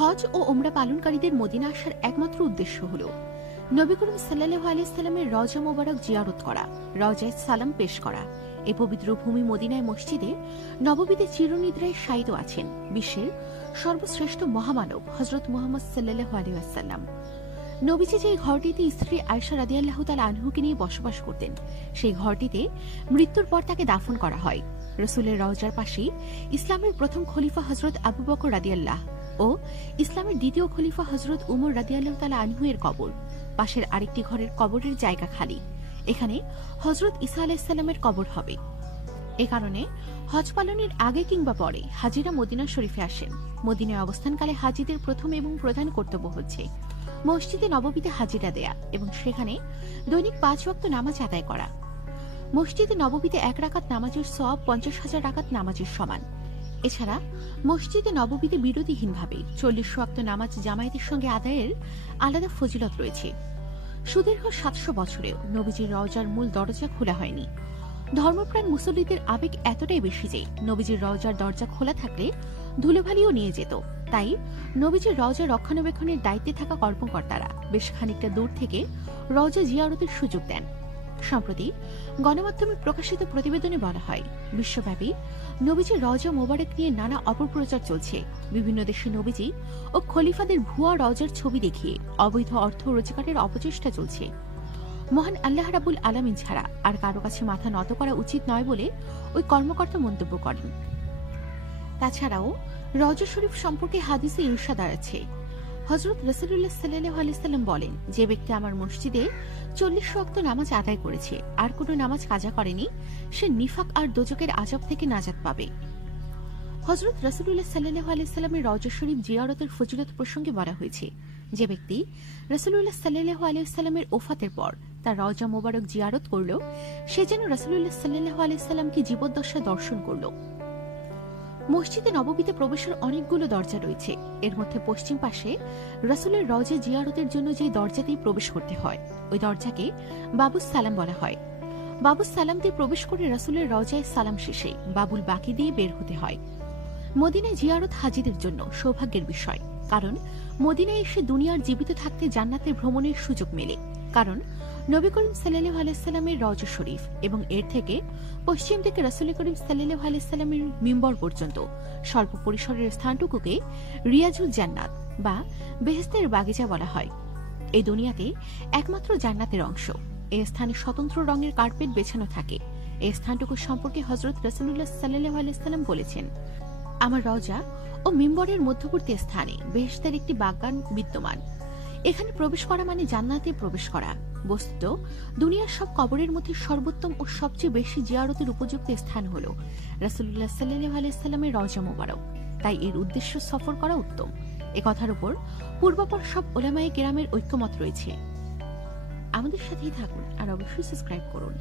হজ ও ওমরা পালনকারীদের মদিনা আসার একমাত্র উদ্দেশ্য হল নবী করিম সাল্লাল্লাহু আলাইহি সাল্লামের রওজা মোবারক জিয়ারত করা, রওজায়ে সালাম পেশ করা। এই পবিত্র ভূমি মদিনায় মসজিদে নববীতে চিরনিদ্রায় শায়িত আছেন বিশ্বের সর্বশ্রেষ্ঠ মহামানব হযরত মুহাম্মদ সাল্লাল্লাহু আলাইহি ওয়াসাল্লাম। নবীজি যে ঘরটিতে স্ত্রী আয়েশা রাদিয়াল্লাহু তাআলা আনহুকে নিয়ে বসবাস করতেন, সেই ঘরটিতে মৃত্যুর পর তাকে দাফন করা হয়। রাসূলের রওজার পাশেই ইসলামের প্রথম খলিফা হযরত আবু বকর রাদিয়াল্লাহু ও ইসলামের দ্বিতীয় খলিফা হযরত উমর রাদিয়াল্লাহু তাআলা আনহু এর কবর। পাশের আরেকটি ঘরের কবরের জায়গা খালি। এখানে হযরত ঈসা আলাইহিস সালামের কবর হবে। এ কারণে হজ পালনের আগে কিংবা পরে হাজিরা মদিনা শরীফে আসেন। মদিনায় অবস্থানকালে হাজিদের প্রথম এবং প্রধান কর্তব্য হচ্ছে মসজিদে নববীতে হাজিরা দেয়া এবং সেখানে দৈনিক ৫ ওয়াক্ত নামাজ আদায় করা। মসজিদে নববীতে ১ রাকাত নামাজের সওয়াব ৫০,০০০ রাকাত নামাজের সমান। এছাড়া মসজিদে নববীতে বিরতিহীনভাবে ৪০ ওয়াক্ত নামাজ জামায়াতের সঙ্গে আদায়ের আলাদা ফজিলত রয়েছে। সুদীর্ঘ ৭০০ বছরেও নবীজির রওজার মূল দরজা খোলা হয়নি। ধর্মপ্রাণ মুসল্লিদের আবেগ এতটাই বেশি যে নবীজির রওজার দরজা খোলা থাকলে ধুলোবালিও নিয়ে যেত। তাই নবীজির রওজা রক্ষণাবেক্ষণের দায়িত্বে থাকা কর্মকর্তারা বেশ খানিকটা দূর থেকে রওজা জিয়ারতের সুযোগ দেন। সম্প্রতি গণমাধ্যমে প্রকাশিত প্রতিবেদনে বলা হয়, বিশ্বব্যাপী নবীজির রওজা মোবারক নিয়ে নানা অপপ্রচার চলছে। বিভিন্ন দেশে নবীজি ও খলিফাদের ভুয়া রওজার ছবি দেখিয়ে অবৈধ অর্থ রোজগারের অপচেষ্টা চলছে। মহান আল্লাহ রাব্বুল আলামিন ছাড়া আর কারো কাছে মাথা নত করা উচিত নয় বলে ওই কর্মকর্তা মন্তব্য করেন। তাছাড়াও রওজা শরীফ সম্পর্কে হাদিসে ইরশাদ আছে, হযরত রাসূলুল্লাহ সাল্লাল্লাহু আলাইহি সাল্লাম বলেন, যে ব্যক্তি আমার মসজিদে ৪০ ওয়াক্ত নামাজ আদায় করেছে আর কোনো নামাজ কাজা করেনি, সে নিফাক আর দোজকের আযাব থেকে নাজাত পাবে। হযরত রাসূলুল্লাহ সাল্লাল্লাহু আলাইহি সাল্লামের রওজা শরীফ জিয়ারতের ফজিলত প্রসঙ্গে বলা হয়েছে, যে ব্যক্তি রাসূলুল্লাহ সাল্লাল্লাহু আলাইহি সাল্লামের ওফাতের পর তার রওজা মোবারক জিয়ারত করল, সে যেন রাসূলুল্লাহ সাল্লাল্লাহু আলাইহি সাল্লামকে জীবদ্দশা দর্শন করল। মসজিদে নববীতে প্রবেশের অনেকগুলো দরজা রয়েছে। এর মধ্যে পশ্চিম পাশে রাসূলের রওজা জিয়ারতের জন্য যে দরজাতেই প্রবেশ করতে হয়, ওই দরজাকে বাবুস সালাম বলা হয়। বাবুস সালাম দিয়ে প্রবেশ করে রাসূলের রওজায় সালাম শেষে বাবুল বাকি দিয়ে বের হতে হয়। মদিনায় জিয়ারত হাজিদের জন্য সৌভাগ্যের বিষয়, কারণ মদিনায় এসে দুনিয়ার জীবিত থাকতে জান্নাতে ভ্রমণের সুযোগ মেলে। কারণ নবী করিম সাল্লাল্লাহু আলাইহি সাল্লামের রওজা শরীফ এবং এর থেকে পশ্চিম দিকে রাসূল করিম সাল্লাল্লাহু আলাইহি সাল্লামের মিম্বর পর্যন্ত স্বল্প পরিসরের স্থানটুকুকে রিয়াজুল জান্নাত বা বেহেশতের বাগিচা বলা হয়। এই দুনিয়াতে একমাত্র জান্নাতের অংশ। এই স্থানে স্বতন্ত্র রঙের কার্পেট বেছানো থাকে। এই স্থানটুকু সম্পর্কে হযরত রাসূলুল্লাহ সাল্লাল্লাহু আলাইহি সাল্লাম বলেছেন, আমার রওজা ও মিম্বরের মধ্যবর্তী স্থানে বেহেশতের একটি বাগান বিদ্যমান। এখানে প্রবেশ করা মানে জান্নাতে প্রবেশ করা। বস্তুত দুনিয়ার সব কবরের মধ্যে সর্বোত্তম ও সবচেয়ে বেশি জিয়ারতের উপযুক্ত স্থান হল রাসূলুল্লাহ সাল্লাল্লাহু আলাইহি সাল্লামের রওজা মোবারক। তাই এর উদ্দেশ্য সফর করা উত্তম। এ কথার উপর পূর্বাপর সব উলামায়ে কেরামের ঐক্যমত রয়েছে। আমাদের সাথেই থাকুন আর অবশ্যই সাবস্ক্রাইব করুন।